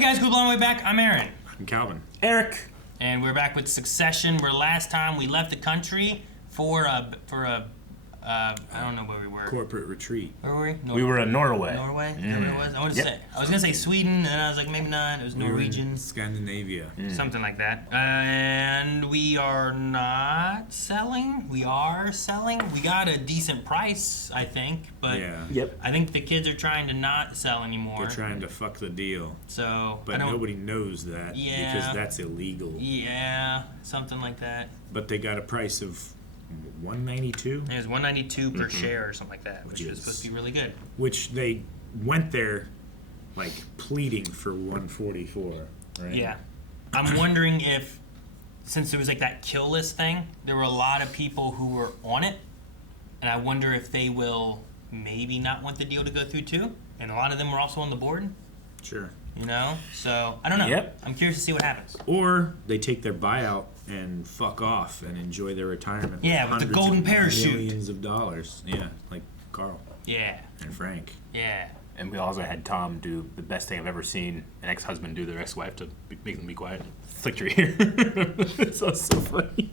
Hey guys, good long way back. I'm Aaron. I'm Calvin. Eric. And we're back with Succession, where last time we left the country for a I don't know where we were. Corporate retreat. Where were we? We were in Norway. Norway? Is that what it was? I was gonna say Sweden, and then I was like, maybe not. It was Norwegian. Scandinavia. Something like that. And we are not selling. We are selling. We got a decent price, I think, but I think the kids are trying to not sell anymore. They're trying to fuck the deal. So, but nobody knows that because that's illegal. Yeah, something like that. But they got a price of $192. It was $192 per share or something like that, which is supposed to be really good. Which they went there, like pleading for $144, right? Yeah, I'm wondering if, since there was like that kill list thing, there were a lot of people who were on it, and I wonder if they will maybe not want the deal to go through too. And a lot of them were also on the board. Sure. You know, so I don't know. Yep. I'm curious to see what happens. Or they take their buyout and fuck off and enjoy their retirement. Yeah, with the golden parachute. Millions of dollars. Yeah, like Carl. Yeah. And Frank. Yeah. And we also had Tom do the best thing I've ever seen an ex-husband do to their ex-wife to make them be quiet. Flicked your ear. It's so funny.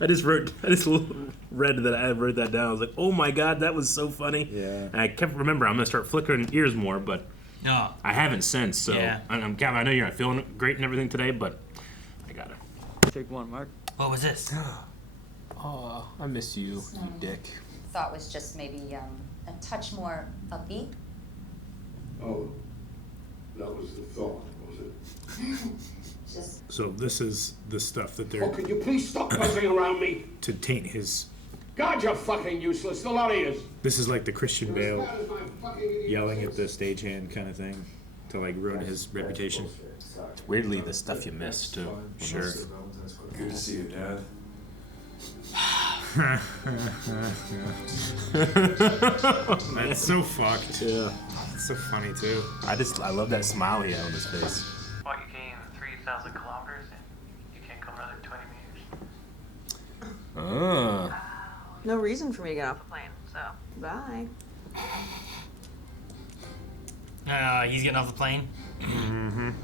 I just read that I wrote that down. I was like, oh my god, that was so funny. Yeah. And I kept remembering I'm gonna start flickering ears more, but No. I haven't since. So I'm Calvin, I know you're not feeling great and everything today, but I gotta take one, Mark. What was this? Oh, I miss you, you dick. Thought was just maybe a touch more upbeat. Oh, that was the thought, was it? Just. So this is the stuff that they're... Oh, could you please stop buzzing around me? To taint his... God, you're fucking useless, the lot of you. This is like the Christian Bale yelling at the stagehand kind of thing to like ruin his reputation. Weirdly, the stuff you miss too. Sure. Good to see you, Dad. That's so fucked. Yeah. It's so funny too. I love that smile he had on his face. Well, you gain 3,000 kilometers and you can't come another 20 meters. No reason for me to get off a plane, so bye. He's getting off the plane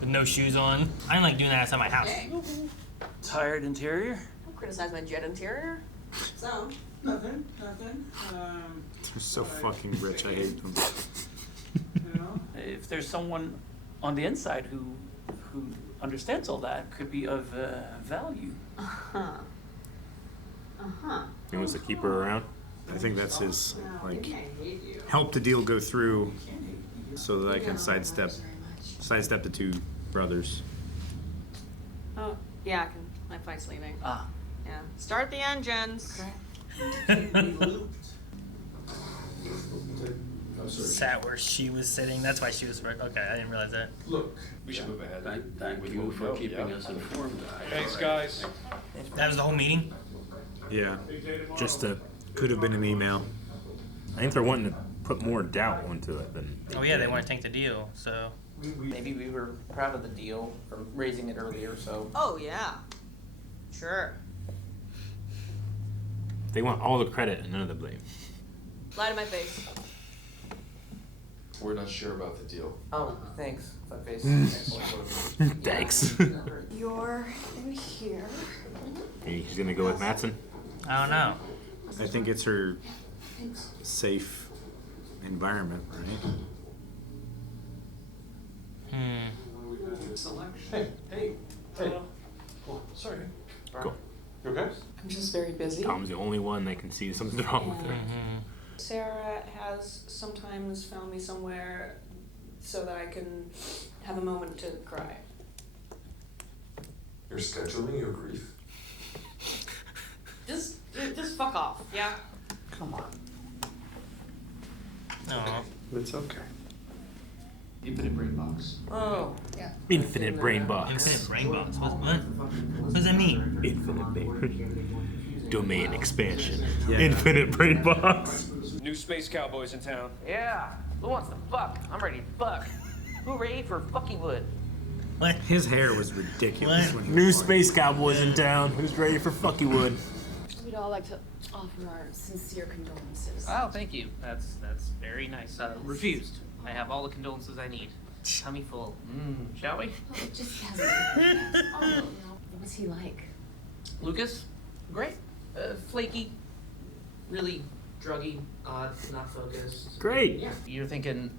with no shoes on. I don't like doing that outside my house. Tired interior? Don't criticize my jet interior. So. Nothing. They're so fucking rich. I hate them. You know, if there's someone on the inside who understands all that, could be of value. He wants to keep her around. I think that's his like help the deal go through, so that I can sidestep the two brothers. Oh, yeah, my flight's leaving. Ah. Yeah. Start the engines. Sat where she was sitting. That's why she was right. Okay, I didn't realize that. Look, we should move ahead. Thank you for keeping us informed. Thanks, guys. That was the whole meeting? Yeah, just could have been an email. I think they're wanting to put more doubt onto it than. Oh yeah, they want to tank the deal. So Maybe we were proud of the deal from raising it earlier, so. Oh yeah. Sure. They want all the credit and none of the blame. Lie to my face. We're not sure about the deal. Oh, thanks, fuckface. Thanks. You're in here. He's gonna go with Matsson. I don't know. I think it's her safe environment, right? Hey. Oh, sorry. Cool. You okay? I'm just very busy. Tom's the only one that can see something's wrong with her. Sarah has sometimes found me somewhere so that I can have a moment to cry. You're scheduling your grief? Just fuck off, yeah? Come on. No. It's okay. Infinite brain box. Oh, yeah. Infinite brain box. Infinite brain box. What? What does that mean? Infinite brain. Domain expansion. Yeah. Infinite brain box. New space cowboys in town. Yeah. Who wants to fuck? I'm ready to fuck. Who ready for fucky wood? What? His hair was ridiculous. What? When he New was space cowboys in town. Who's ready for fuckywood? We'd all like to offer our sincere condolences. Oh, thank you. That's very nice. Refused. I have all the condolences I need. Tummy full. Shall we? Oh, it just hasn't been yet. Oh, what's he like? Lucas? Great. Flaky. Really druggy, odd, not focused. Great. Yeah. You're thinking,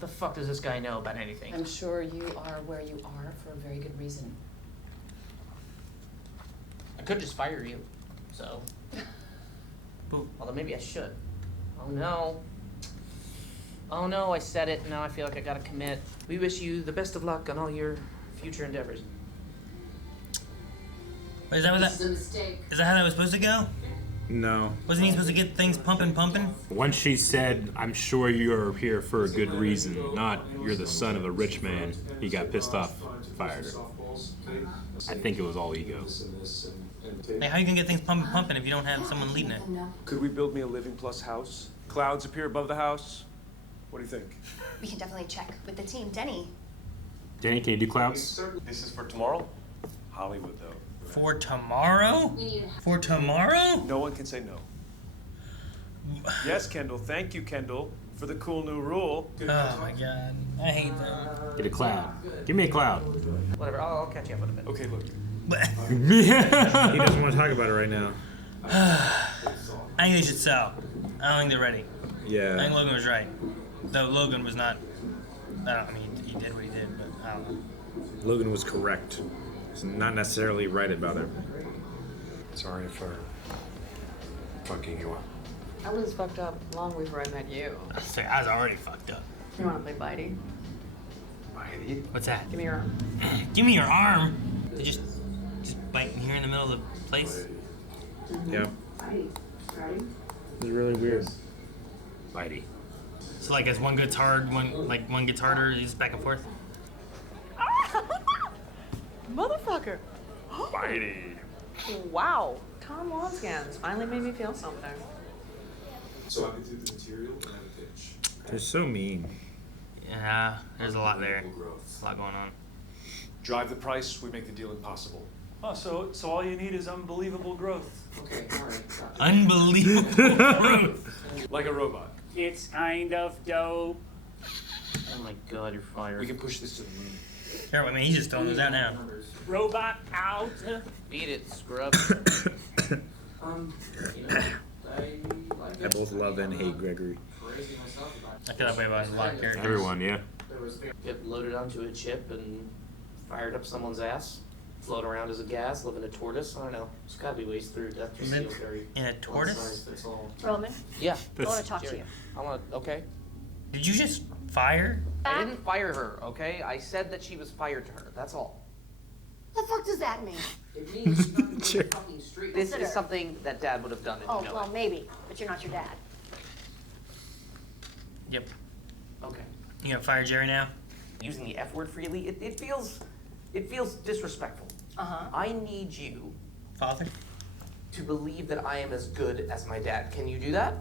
the fuck does this guy know about anything? I'm sure you are where you are for a very good reason. I could just fire you, so. Although maybe I should. Oh no. Oh no, I said it, now I feel like I gotta commit. We wish you the best of luck on all your future endeavors. Wait, is that what This that? is a mistake. Is that how that was supposed to go? No. Wasn't he supposed to get things pumping? Once she said, I'm sure you're here for a good reason, not you're the son of a rich man, he got pissed off, fired her. I think it was all ego. Like, how you gonna get things pumping if you don't have someone leading it? Could we build me a living plus house? Clouds appear above the house? What do you think? We can definitely check with the team. Denny. Danny, can you do clouds? This is for tomorrow? Hollywood, though. For tomorrow? For tomorrow? No one can say no. Yes, Kendall. Thank you, Kendall, for the cool new rule. Oh my god, I hate that. Get a cloud. Give me a cloud. Whatever, I'll catch you up in a bit. Okay, look. He doesn't want to talk about it right now. I think they should sell. I don't think they're ready. I Yeah. think Logan was right. Though Logan was not. I mean, he did what he did, but I don't know. Logan was correct. He's not necessarily right about it. Sorry for fucking you up. I was fucked up long before I met you. I was already fucked up. You wanna play Bitey? Bitey? What's that? Give me your arm. Give me your arm. They just bite me here in the middle of the place. Yeah. Bitey. Ready? It's really weird. Bitey. So like, as one gets hard, one gets harder, it's back and forth. Motherfucker. Bitey! Wow. Tom Wansgans finally made me feel something. So I can do the material and a pitch. They're so mean. Yeah, there's a lot there. Growth. A lot going on. Drive the price, we make the deal impossible. Oh, so all you need is unbelievable growth. Okay, alright. Unbelievable growth. Like a robot. It's kind of dope. Oh my god, you're fired. We can push this to the moon. Here, I mean, he's just throwing those out now. Robot out. Beat it, scrub. You know, I both love and hate Gregory. I feel that way about a lot of characters. Everyone, yeah. Get loaded onto a chip and fired up someone's ass. Float around as a gas, live in a tortoise. I don't know. There's gotta be ways through. That just feels very. In a tortoise? one size fits all. Roman, Yeah. I want to talk to Jerry, you. I want to. Okay. Did you just fire? I didn't fire her. Okay. I said that she was fired to her. That's all. The fuck does that mean? It means she's not the fucking street. This Consider. is something that Dad would have done. And Oh, you know well, it. maybe, but you're not your dad. Yep. Okay. You gonna fire Jerry now? Using the F word freely, it feels disrespectful. Uh-huh. I need you Father? to believe that I am as good as my dad. Can you do that?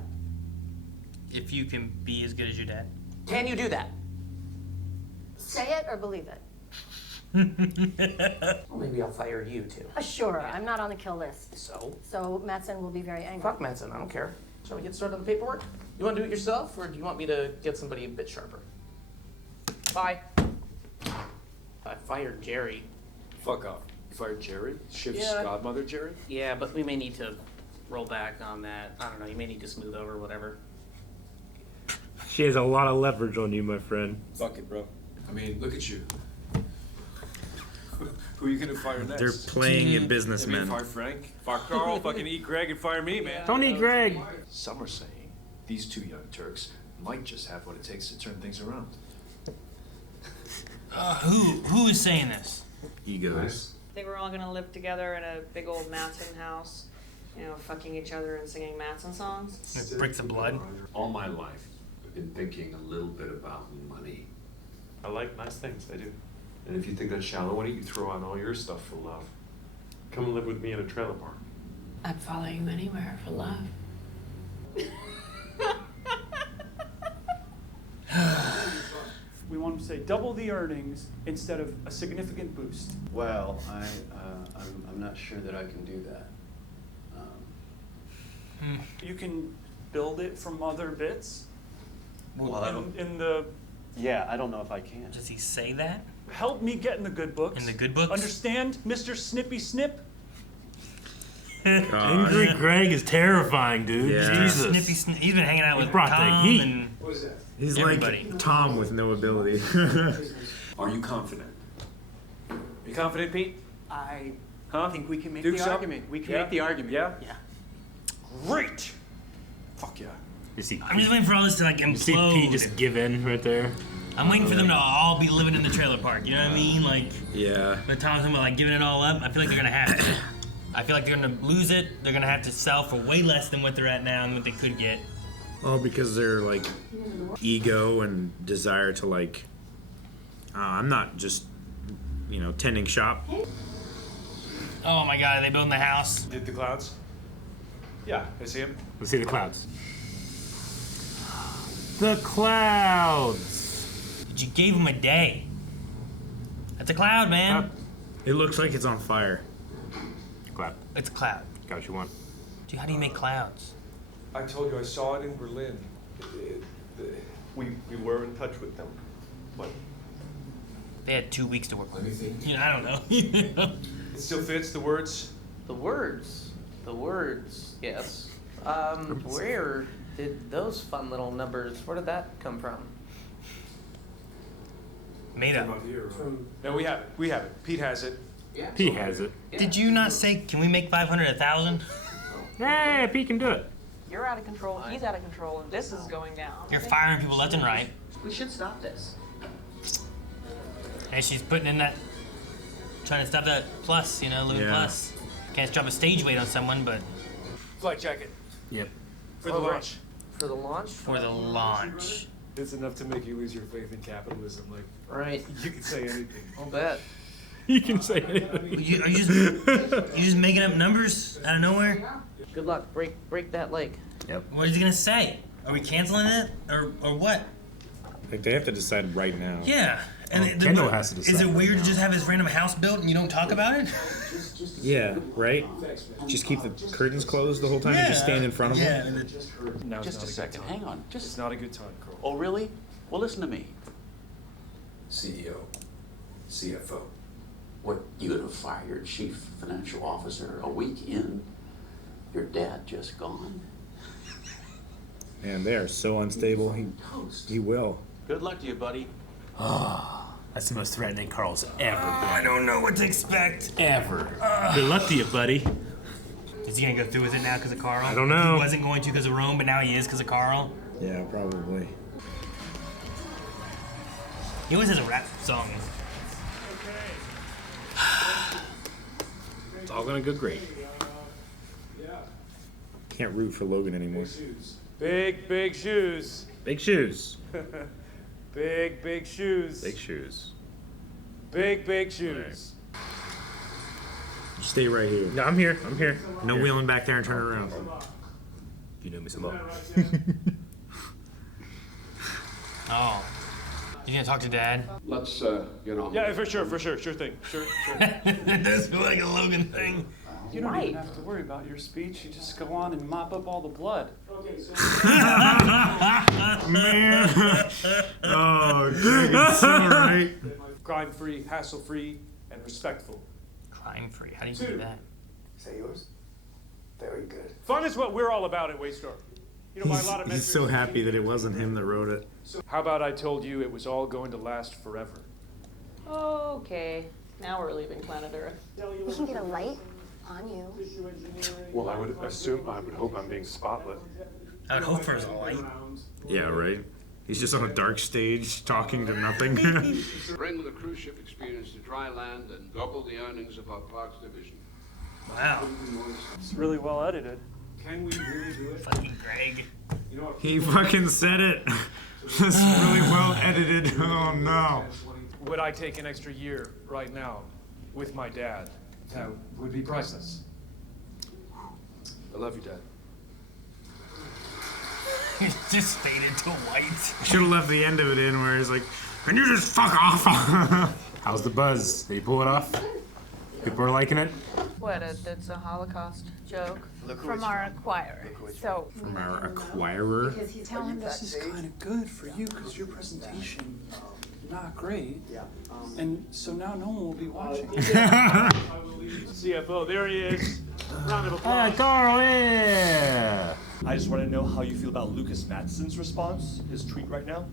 If you can be as good as your dad. Can you do that? Say it or believe it. Well, maybe I'll fire you too. Sure, I'm not on the kill list. So, Matsson will be very angry. fuck Matsson, I don't care. Shall we get started on the paperwork? You want to do it yourself, or do you want me to get somebody a bit sharper? Bye. I fired Jerry. Fuck off. You fired Jerry? Shiv's Yeah. godmother, Jerry? Yeah, but we may need to roll back on that. I don't know, you may need to smooth over, whatever. She has a lot of leverage on you, my friend. Fuck it, bro. I mean, look at you. Who are you gonna fire next? They're playing it I businessmen. mean, fire Frank, fire Carl, fucking eat Greg and fire me, man. Don't eat Greg. Some are saying these two young Turks might just have what it takes to turn things around. Who is saying this? Egos. They were all gonna live together in a big old Matsson house, you know, fucking each other and singing Matsson songs. Bricks of blood. All my life, I've been thinking a little bit about money. I like nice things, I do. And if you think that's shallow, why don't you throw out all your stuff for love? Come and live with me in a trailer park. I'd follow you anywhere for love. We want to say double the earnings instead of a significant boost. Well, I'm not sure that I can do that. You can build it from other bits Well, I don't- in the Yeah, I don't know if I can. Does he say that? Help me get in the good books. In the good books? Understand, Mr. Snippy Snip? Angry Greg is terrifying, dude. Yeah. Jesus. He's been hanging out with brought the Tom heat. and He's everybody. like Tom with no ability. Are you confident? You confident, Pete? I Huh? think we can make Duke the so? argument. We can Yeah? make the argument. Yeah? Yeah. Great! Fuck yeah. You see, I'm just waiting for all this to like you see implode. Pete just give in right there. I'm waiting for them to all be living in the trailer park. You know what I mean? Like, Yeah. when Tom's talking about like giving it all up, I feel like they're gonna have to. I feel like they're gonna lose it. They're gonna have to sell for way less than what they're at now and what they could get. Oh, because they're like ego and desire to like. I'm not just, tending shop. Oh my God, are they building the house? Did the clouds? Yeah, I see him. Let's see the clouds. The clouds. But you gave them a day. That's a cloud, man. It looks like it's on fire. Cloud. It's a cloud. Got what you want. Dude, how do you make clouds? I told you I saw it in Berlin. We were in touch with them. What? They had 2 weeks to work with it. I don't know. It still fits the words? The words, yes. Where did those fun little numbers, where did that come from? Made up. No, we have it. Pete has it. Pete has it. Did you not say, can we make 500 1,000? Yeah, Pete can do it. You're out of control. He's out of control, and this is going down. You're firing people left and right. We should stop this. And she's putting in that, trying to stop that plus, Louis plus. Can't drop a stage weight on someone, but Flight jacket. Yep. For the launch. For the launch? for the launch. It's enough to make you lose your faith in capitalism. Like, Right. you can say anything. I'll bet. You can say anything. Are you just making up numbers out of nowhere? Good luck. Break that leg. Yep. What is he gonna say? Are we canceling it or what? Like they have to decide right now. Yeah. And Kendal has to decide. Is it right weird now. to just have this random house built and you don't talk about it? Yeah, right? Just keep the curtains closed the whole time and just stand in front of them? Now Just a second, hang on. It's not a good time, Carl. Oh, really? Well, listen to me. CEO, CFO. What, you gonna fire your chief financial officer a week in? Your dad just gone? Man, they are so unstable. He will. Good luck to you, buddy. That's the most threatening Carl's ever been. I don't know what to expect. Ever. Good luck to you, buddy. Is he gonna go through with it now because of Carl? I don't know. He wasn't going to because of Rome, but now he is because of Carl. Yeah, probably. He always has a rap song. It's all gonna go great. Can't root for Logan anymore. Big, big shoes. Big shoes. Big, big shoes. Big shoes. Big, big shoes. Stay right here. No, I'm here. I'm here. No wheeling back there and turn around. You know me so well. Oh. You gonna talk to Dad? Let's, get on. Yeah, for sure. Sure thing. Sure. It does feel like a Logan thing. You don't even have to worry about your speech. You just go on and mop up all the blood. Man. Oh, Greg is so right. Crime-free, hassle-free, and respectful. Crime-free. How do you do that? Is that yours? Very good. Fun is what we're all about at Waystar. You know, by a lot of He's so happy that it wasn't him that wrote it. How about I told you it was all going to last forever? Okay. Now we're leaving planet Earth. We can get a light on you. Well, I would hope I'm being spotlit. I would hope for his light. Yeah, right? He's just on a dark stage talking to nothing. Bring the cruise ship experience to dry land and double the earnings of our parks division. Wow. It's really well edited. Can we really do it? Fucking Greg. He fucking said it. This is really well edited. Oh no. Would I take an extra year right now with my dad? That would be priceless. I love you, Dad. He just faded to white. Should have left the end of it in where he's like, "Can you just fuck off?" How's the buzz? Did you pull it off? People are liking it? It's a Holocaust joke Look who from it's our from. acquirer. Look who it's So From our acquirer. tell him This is kind of good for you because your presentation not great. Yeah. And so now no one will be watching. CFO, there he is. Round of applause. Carl, yeah. I just want to know how you feel about Lucas Matsson's response, his tweet right now.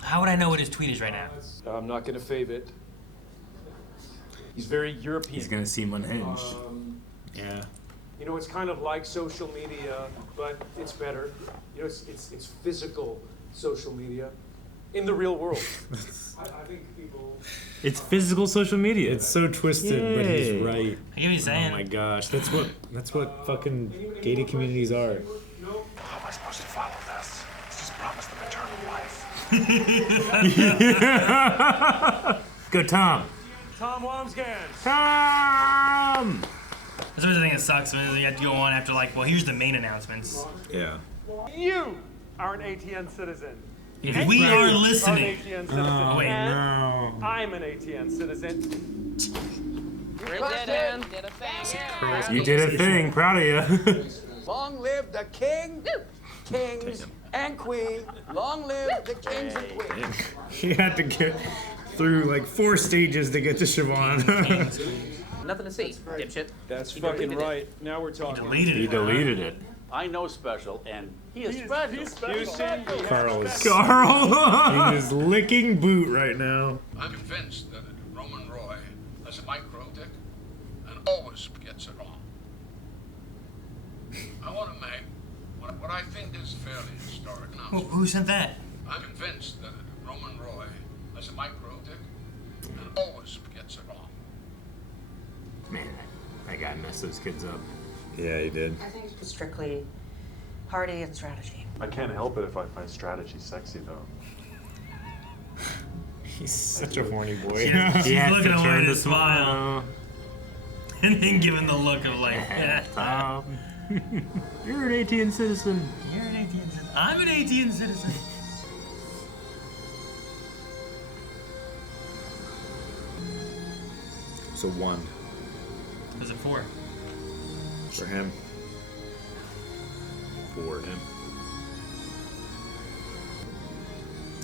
How would I know what his tweet is right now? I'm not gonna fave it. He's very European. He's gonna seem unhinged. Yeah. You know, it's kind of like social media, but it's better. You know, it's physical social media in the real world. I think people. It's physical social media. It's so twisted, but he's Yay. right. I get what he's saying. Oh my gosh, that's what fucking gated communities are. How am I supposed to follow this? Just promise them eternal life. Go, Tom. Tom Wamsgans. Tom. That's always the thing that sucks. When you have to go on after like, well, here's the main announcements. Yeah. You are an ATN citizen. If we are An listening. ATN citizen. Oh, wait. And I'm an ATN citizen. You did a thing. Proud of you. Long live the king, kings, and queen. Long live the kings and queens. He had to get through like 4 stages to get to Siobhan. Nothing to see, dipshit. That's He fucking deleted it. right. Now we're talking. He deleted it. I know special, and he is special. He's special. Carl is Carl. he is licking boot right now. I'm convinced that Roman Roy has a micro dick and always gets it wrong. I want to make what I think is fairly historic announcement. Who sent that? I'm convinced that Roman Roy has a micro dick and always gets it wrong. Man, that guy messed those kids up. Yeah, he did. I think it's strictly party and strategy. I can't help it if I find strategy sexy, though. He's such a horny boy. He's has looking to away turn to to smile. And then giving the look of like, Tom. You're an ATN citizen. You're an ATN citizen. I'm an ATN citizen. So 1 Who's it for? for him. For him.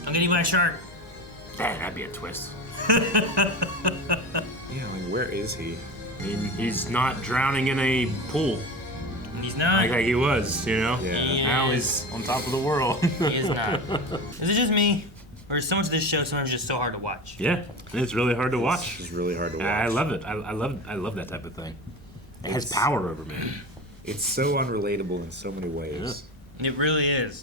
I'm gonna eat my shark. Dang, that'd be a twist. Yeah, like where is he? I mean, he's not drowning in a pool He's not. like he was, you know? Yeah. Now he's on top of the world. He is not. Is it just me? Or is so much of this show sometimes just so hard to watch? Yeah, it's really hard to watch. It's really hard to watch. I love it. I love that type of thing. It has power over me. It's so unrelatable in so many ways. It really is.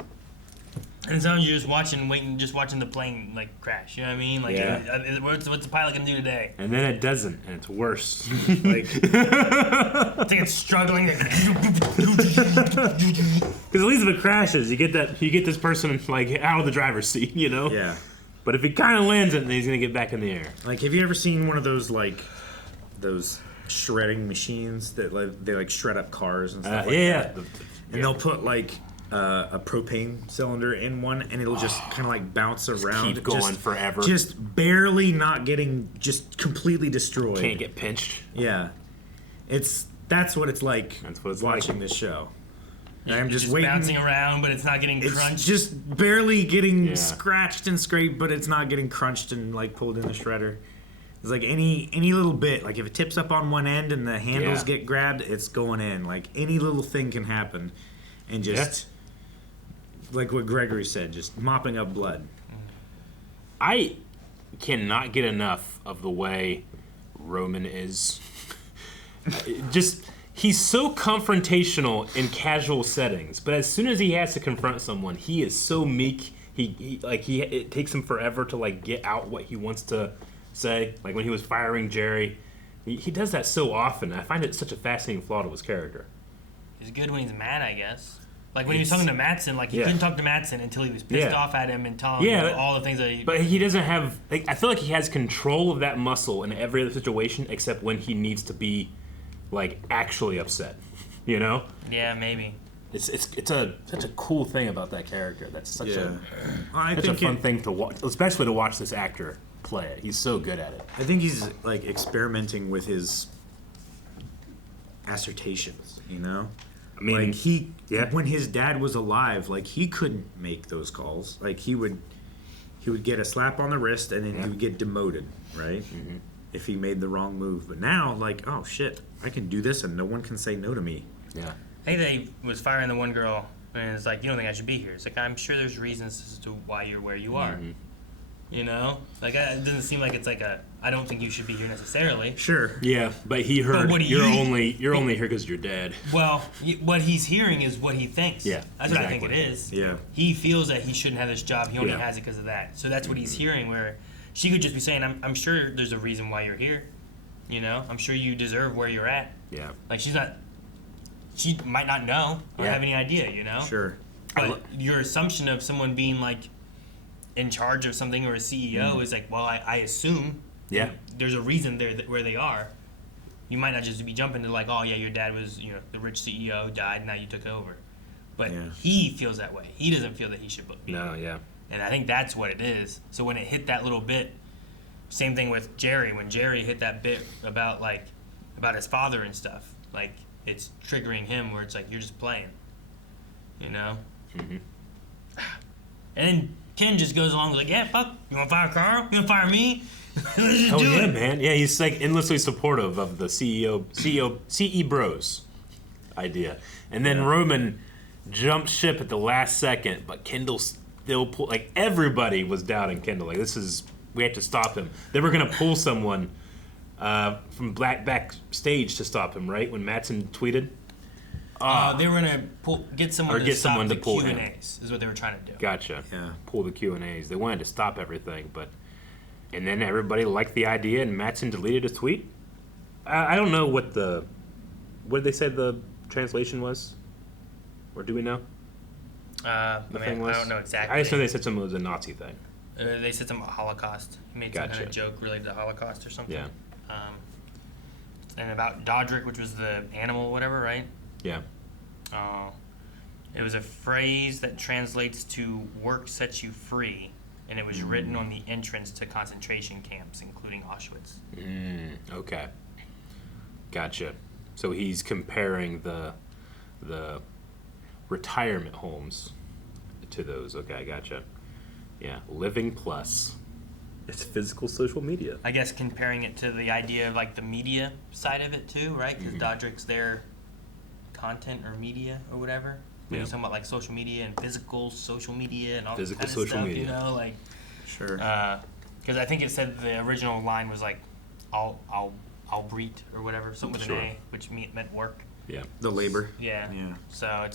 And sometimes you're just watching the plane like crash. You know what I mean? Like, Yeah. what's the pilot gonna do today? And then it doesn't, and it's worse. Like, I think it's struggling. Because at least if it crashes, you get this person like out of the driver's seat, you know? yeah. But if it kind of lands it, then he's gonna get back in the air. Like, have you ever seen one of those those shredding machines that they shred up cars and stuff like that? And they'll put like a propane cylinder in one, and it'll just kind of like bounce around, keep going forever. just barely not getting just completely destroyed. Can't get pinched. Yeah, that's what it's like. That's what it's watching like. this show. And I'm It's just waiting. bouncing around, but it's not getting It's crunched. just barely getting Yeah. scratched and scraped, but it's not getting crunched and like pulled in the shredder. It's like any little bit, like if it tips up on one end and the handles Yeah. get grabbed, it's going in. Like any little thing can happen, and just like what Gregory said, just mopping up blood. I cannot get enough of the way Roman is. He's so confrontational in casual settings, but as soon as he has to confront someone, he is so meek. It takes him forever to like get out what he wants to say. Like when he was firing Jerry, he does that so often. I find it such a fascinating flaw to his character. He's good when he's mad, I guess. Like when he was talking to Matsson, like he couldn't talk to Matsson until he was pissed off at him and tell him all the things that he... But he doesn't have... Like, I feel like he has control of that muscle in every other situation except when he needs to be, like, actually upset. You know? Yeah, maybe. It's such a cool thing about that character. That's such a fun thing to watch, especially to watch this actor play it. He's so good at it. I think he's like experimenting with his assertions, you know? I mean, like when his dad was alive, like he couldn't make those calls. Like he would get a slap on the wrist and then he would get demoted, right? Mm-hmm. If he made the wrong move. But now, like, oh shit, I can do this and no one can say no to me. Yeah. I think they was firing the one girl and it's like, you don't think I should be here. It's like, I'm sure there's reasons as to why you're where you are. Mm-hmm. You know? Like, it doesn't seem like it's like I don't think you should be here necessarily. Sure. Yeah, but he heard you're only here because you're dead. Well, what he's hearing is what he thinks. Yeah, that's what I think it is. Yeah. He feels that he shouldn't have this job. He only has it because of that. So that's what he's hearing, where she could just be saying, I'm sure there's a reason why you're here. You know? I'm sure you deserve where you're at. Yeah. Like, she might not know or have any idea, you know? Sure. But your assumption of someone being, like, in charge of something or a CEO is like, well, I assume there's a reason they're where they are. You might not just be jumping to like, oh yeah, your dad was the rich CEO, died, now you took over. But he feels that way. He doesn't feel that he should be. No, yeah. And I think that's what it is. So when it hit that little bit, same thing with Jerry. When Jerry hit that bit about his father and stuff, like it's triggering him where it's like you're just playing, you know. Mm-hmm. And then Ken just goes along like, yeah, fuck, you want to fire Carl? You want to fire me? Oh yeah, man. Yeah, he's like endlessly supportive of the CE Bros idea. And then Roman jumped ship at the last second, but Kendal still pulled, like everybody was doubting Kendal. Like we have to stop him. They were going to pull someone from backstage to stop him, right? When Matsson tweeted. They were gonna get someone to stop the Q&As. Is what they were trying to do. Gotcha. Yeah. Pull the Q&As. They wanted to stop everything, and then everybody liked the idea, and Matsson deleted his tweet. I don't know what did they say the translation was, or do we know? Thing was? I don't know exactly. I just know they said something was a Nazi thing. They said something about Holocaust. He made some kind of joke related to Holocaust or something. Yeah. And about Dodrick, which was the animal, whatever, right? Yeah. It was a phrase that translates to "work sets you free," and it was written on the entrance to concentration camps, including Auschwitz. Okay. Gotcha. So he's comparing the retirement homes to those. Okay, gotcha. Yeah, Living Plus. It's physical social media. I guess comparing it to the idea of like the media side of it too, right? Because Dodrick's their content or media or whatever. When you're talking about like social media and physical social media and all that kind of stuff, media. You know, like sure. Because I think it said the original line was like, "I'll breed" or whatever, something with an A, which meant work. Yeah. The labor. Yeah. Yeah. So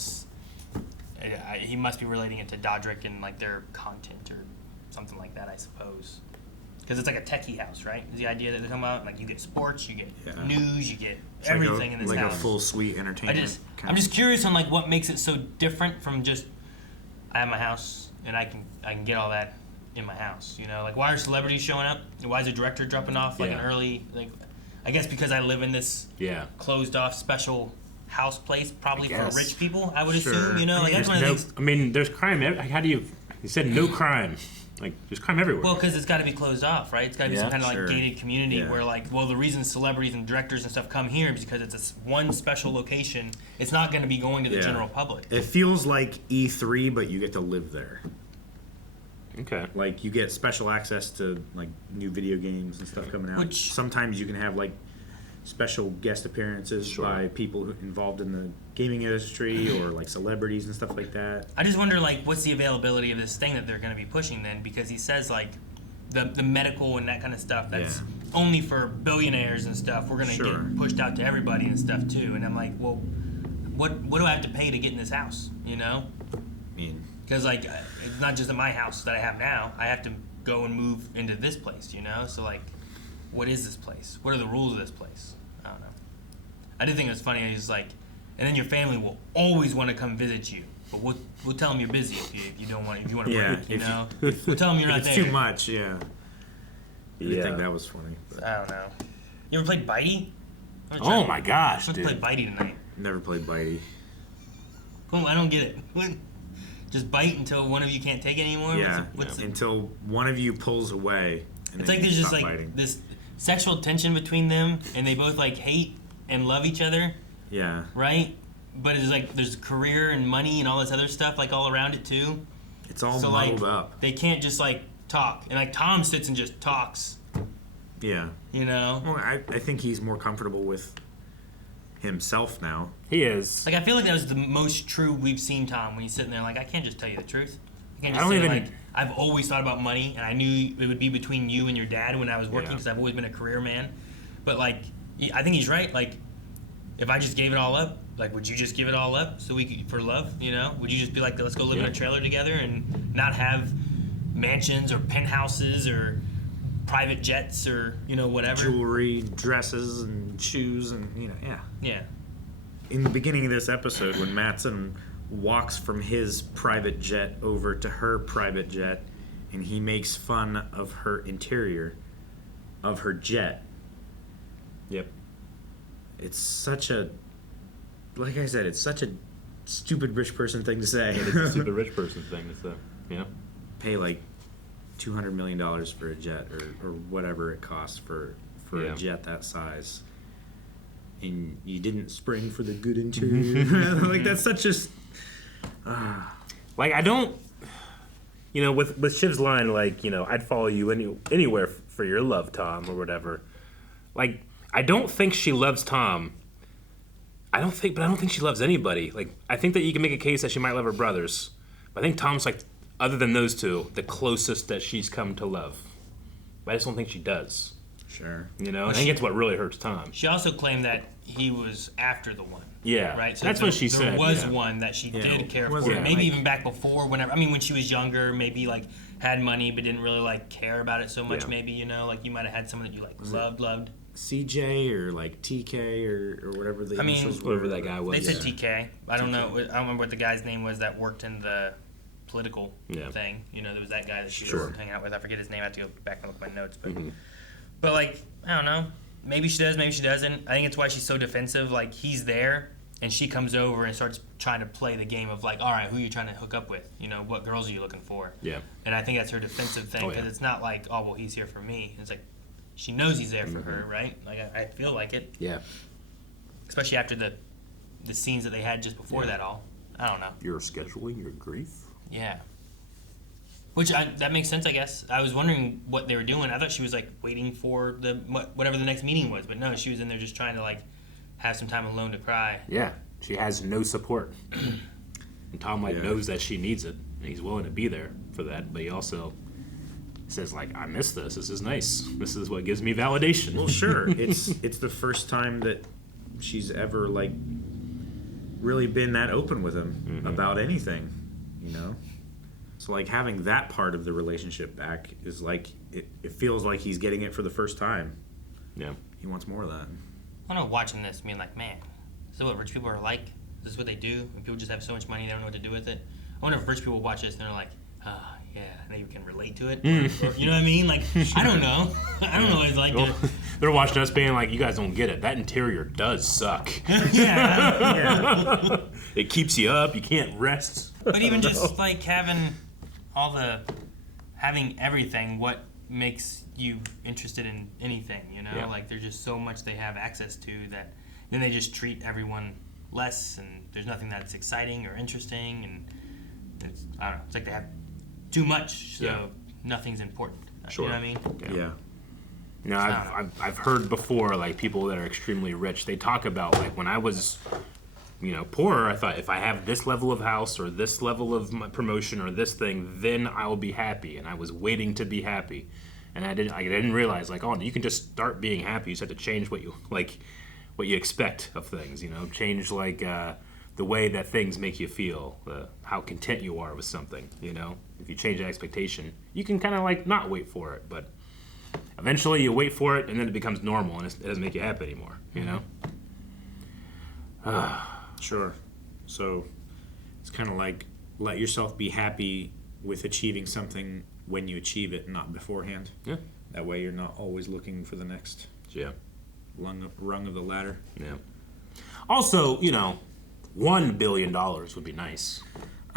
he must be relating it to Dodrick and like their content or something like that, I suppose. Because it's like a techie house, right? Is the idea that they come out like you get sports, you get news, you get everything in this house. Like a full suite entertainment. I'm just curious on like what makes it so different from just I have my house and I can get all that in my house. You know, like why are celebrities showing up? Why is a director dropping off like an early like? I guess because I live in this closed off special house place, probably for rich people. I would assume. You know, like that's one of the things. I mean, there's crime. How do you? You said no crime. Like, there's crime everywhere. Well, because it's got to be closed off, right? It's got to be some kind of like gated community where like, well, the reason celebrities and directors and stuff come here is because it's one special location. It's not going to be going to the general public. It feels like E3, but you get to live there. Okay. Like, you get special access to like new video games and stuff coming out. Which sometimes you can have like special guest appearances by people involved in the gaming industry or like celebrities and stuff like that. I just wonder like what's the availability of this thing that they're going to be pushing then, because he says like the medical and that kind of stuff that's only for billionaires and stuff. We're going to get pushed out to everybody and stuff too. And I'm like, well, what do I have to pay to get in this house? You know? Because like it's not just in my house that I have now. I have to go and move into this place. You know? So like, what is this place? What are the rules of this place? I don't know. I did think it was funny. I was like, and then your family will always want to come visit you, but we'll tell them you're busy if you don't want, if you want to break, you know. We'll tell them you're not there. It's too much, I think that was funny. But. I don't know. You ever played Bitey? Oh my gosh, dude! Let's play Bitey tonight. Never played Bitey. Well, I don't get it. Just bite until one of you can't take it anymore. Yeah, until one of you pulls away. And it's like there's just like biting. This sexual tension between them, and they both like hate and love each other, Yeah. Right? But it's like there's career and money and all this other stuff like all around it too. It's all so muddled like, up. They can't just like talk. And like Tom sits and just talks. Yeah. You know? Well, I think he's more comfortable with himself now. He is. Like I feel like that was the most true we've seen Tom when he's sitting there like I can't just tell you the truth. I can't just I don't say even- like I've always thought about money and I knew it would be between you and your dad when I was working because I've always been a career man. But like I think he's right. Like if I just gave it all up, like would you just give it all up so we could, for love? You know? Would you just be like let's go live in a trailer together and not have mansions or penthouses or private jets or whatever? Jewelry, dresses, and shoes, and Yeah. In the beginning of this episode, when Matsson walks from his private jet over to her private jet, and he makes fun of her interior, of her jet. Yep. It's such a, like I said, it's such a stupid rich person thing to say. It is a stupid rich person thing to say. Yeah. Pay like $200 million for a jet or whatever it costs for a jet that size. And you didn't spring for the good interior. Like that's such a like I don't with Shiv's line like I'd follow you anywhere for your love, Tom, or whatever. Like I don't think she loves Tom. I don't think she loves anybody. Like I think that you can make a case that she might love her brothers. But I think Tom's like, other than those two, the closest that she's come to love. But I just don't think she does. Sure. I think it's what really hurts Tom. She also claimed that he was after the one. Yeah. Right? So that's what she said. There was one that she did care for. Maybe even back before, whenever. I mean, when she was younger, maybe like had money but didn't really like care about it so much. Maybe like you might have had someone that you like loved. CJ or like TK or whatever the initials were. Whatever that guy was. They said TK. I don't know. I don't remember what the guy's name was that worked in the political thing. There was that guy that she was hanging out with. I forget his name. I have to go back and look at my notes. But like, I don't know. Maybe she does, maybe she doesn't. I think it's why she's so defensive. Like, he's there, and she comes over and starts trying to play the game of like, all right, who are you trying to hook up with? What girls are you looking for? Yeah. And I think that's her defensive thing because it's not like, oh, well, he's here for me. It's like, she knows he's there for her, right? Like, I feel like it. Yeah. Especially after the scenes that they had just before that all. I don't know. You're scheduling your grief? Yeah. Which that makes sense, I guess. I was wondering what they were doing. I thought she was like waiting for whatever the next meeting was, but no, she was in there just trying to like have some time alone to cry. Yeah, she has no support, and Tom knows that she needs it, and he's willing to be there for that. But he also says like, "I miss this. This is nice. This is what gives me validation." Well, sure. It's the first time that she's ever like really been that open with him about anything, So like having that part of the relationship back is like it feels like he's getting it for the first time. Yeah. He wants more of that. I don't know, watching this, being like, man, is this what rich people are like? Is this what they do? When people just have so much money, they don't know what to do with it. I wonder if rich people watch this and they're like, yeah, maybe we can relate to it. Or, you know what I mean? Like, I don't know. I don't know what it's like to... They're watching us being like, you guys don't get it. That interior does suck. Yeah. It keeps you up. You can't rest. But even just like having everything, what makes you interested in anything, Yeah. Like there's just so much they have access to that then they just treat everyone less and there's nothing that's exciting or interesting and it's, I don't know, it's like they have too much, so nothing's important. Sure. You know what I mean? Yeah. No, I've heard before like people that are extremely rich, they talk about like when I was poorer, I thought if I have this level of house or this level of my promotion or this thing, then I'll be happy. And I was waiting to be happy. And I didn't realize like, oh, you can just start being happy. You just have to change what you expect of things, change like the way that things make you feel, how content you are with something, If you change the expectation, you can kind of like not wait for it, but eventually you wait for it and then it becomes normal and it doesn't make you happy anymore, Sure. So it's kind of like let yourself be happy with achieving something when you achieve it, not beforehand. Yeah. That way you're not always looking for the next rung of the ladder. Yeah. Also, $1 billion would be nice.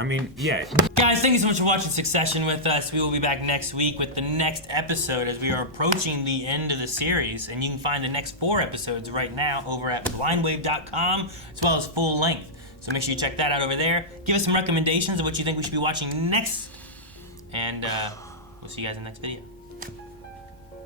I mean, yeah. Guys, thank you so much for watching Succession with us. We will be back next week with the next episode as we are approaching the end of the series. And you can find the next 4 episodes right now over at blindwave.com as well as full length. So make sure you check that out over there. Give us some recommendations of what you think we should be watching next. And we'll see you guys in the next video.